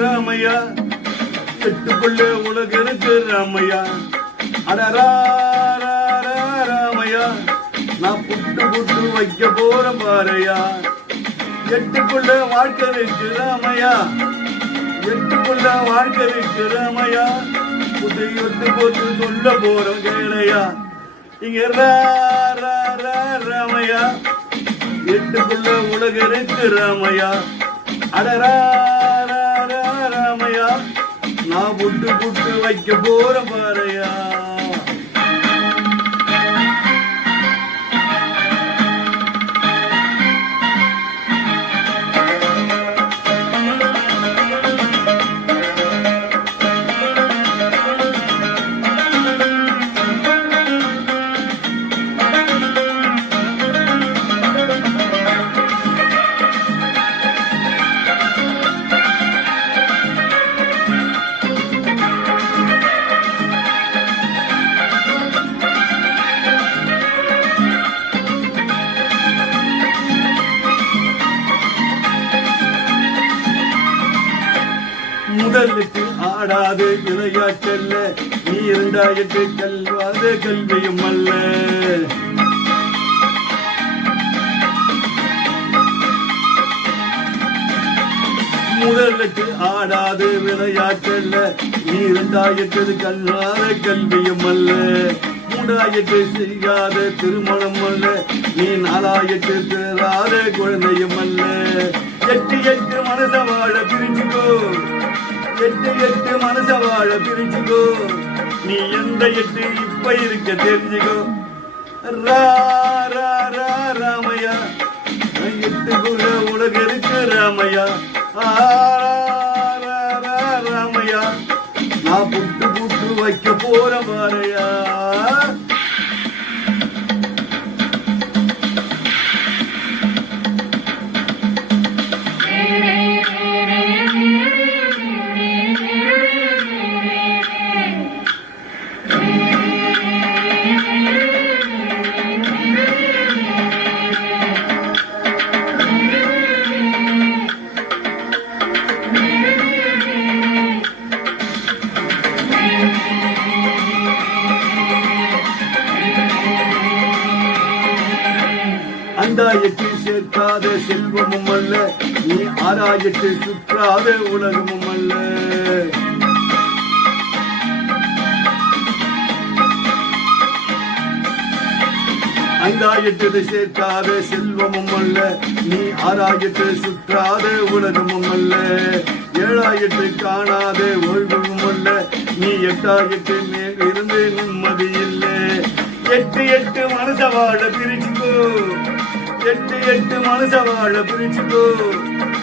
ராமையா எட்டுக்குள்ளே உலகிற்கு ராமையா ராமையா நான் புட்டு புட்டு வைக்க போற பாறையா எட்டுக்குள்ள வாழ்க்கை இருக்கு ராமையா எட்டுக்குள்ள வாழ்க்கை இருக்கு ராமையா புது எட்டு போட்டு சொல்ல போறோம் கேளையா இங்க ராமையா எட்டுக்குள்ள உலகிற்கு ராமையா ராமையா நான் புட்டு புட்டு வைக்க போற பாறையா முதலுக்கு ஆடாது விளையாட்டல்ல நீ இருந்தாயிட்டு கல்வாது கல்வியும் அல்ல முதலுக்கு ஆடாது விளையாட்டல்ல நீ இருந்தாயிட்டது கல்வாத கல்வியும் அல்ல மூடாயிட்டு செய்யாத திருமணம் அல்ல நீ நாளாயிட்டு பெறாத குழந்தையும் அல்ல எட்டு எட்டு மனச வாழ பிரிச்சுக்கோ எட்டு எட்டு மனச வாழ பிரிச்சுக்கோ நீ எந்த எட்டு இப்ப இருக்க தெரிஞ்சுக்கோ ராமையா எட்டுக்குள்ள உலக இருக்கு ராமையா ராமையா நான் புட்டு புட்டு வைக்க போற பாறையா அந்தாயிட்டு சேர்க்காத செல்வமும் அல்ல நீ ஆராயிட்டு சுற்றாத உலகமும் அல்ல அந்தாயிட்டு சேர்க்காத செல்வமும் அல்ல நீ ஆராயிட்டு சுற்றாத உலகமும் அல்ல ஏழாயிட்டு காணாத ஓய்வும் அல்ல நீ எட்டாயிட்டு மேல் இருந்து நிம்மதி இல்லை எட்டு எட்டு மனச வாழ பிரிச்சுக்கோ எட்டு எட்டு மனச வாழ பிரிச்சுக்கோ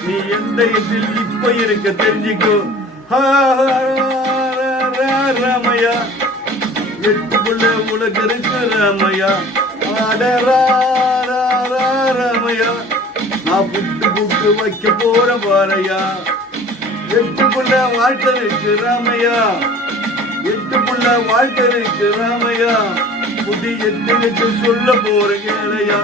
நீ எந்த எட்டில் இப்ப இருக்க தெரிஞ்சுக்கோ ராமையா எட்டுக்குள்ள உலக இருக்கு ராமையா ராமையா நான் புட்டு புட்டு வைக்க போற பாறையா எட்டுக்குள்ள வாழ்க்கை இருக்கு ராமையா எட்டுக்குள்ள வாழ்க்கை இருக்கு ராமையா புதி எட்டு எட்டு சொல்ல போற கேளையா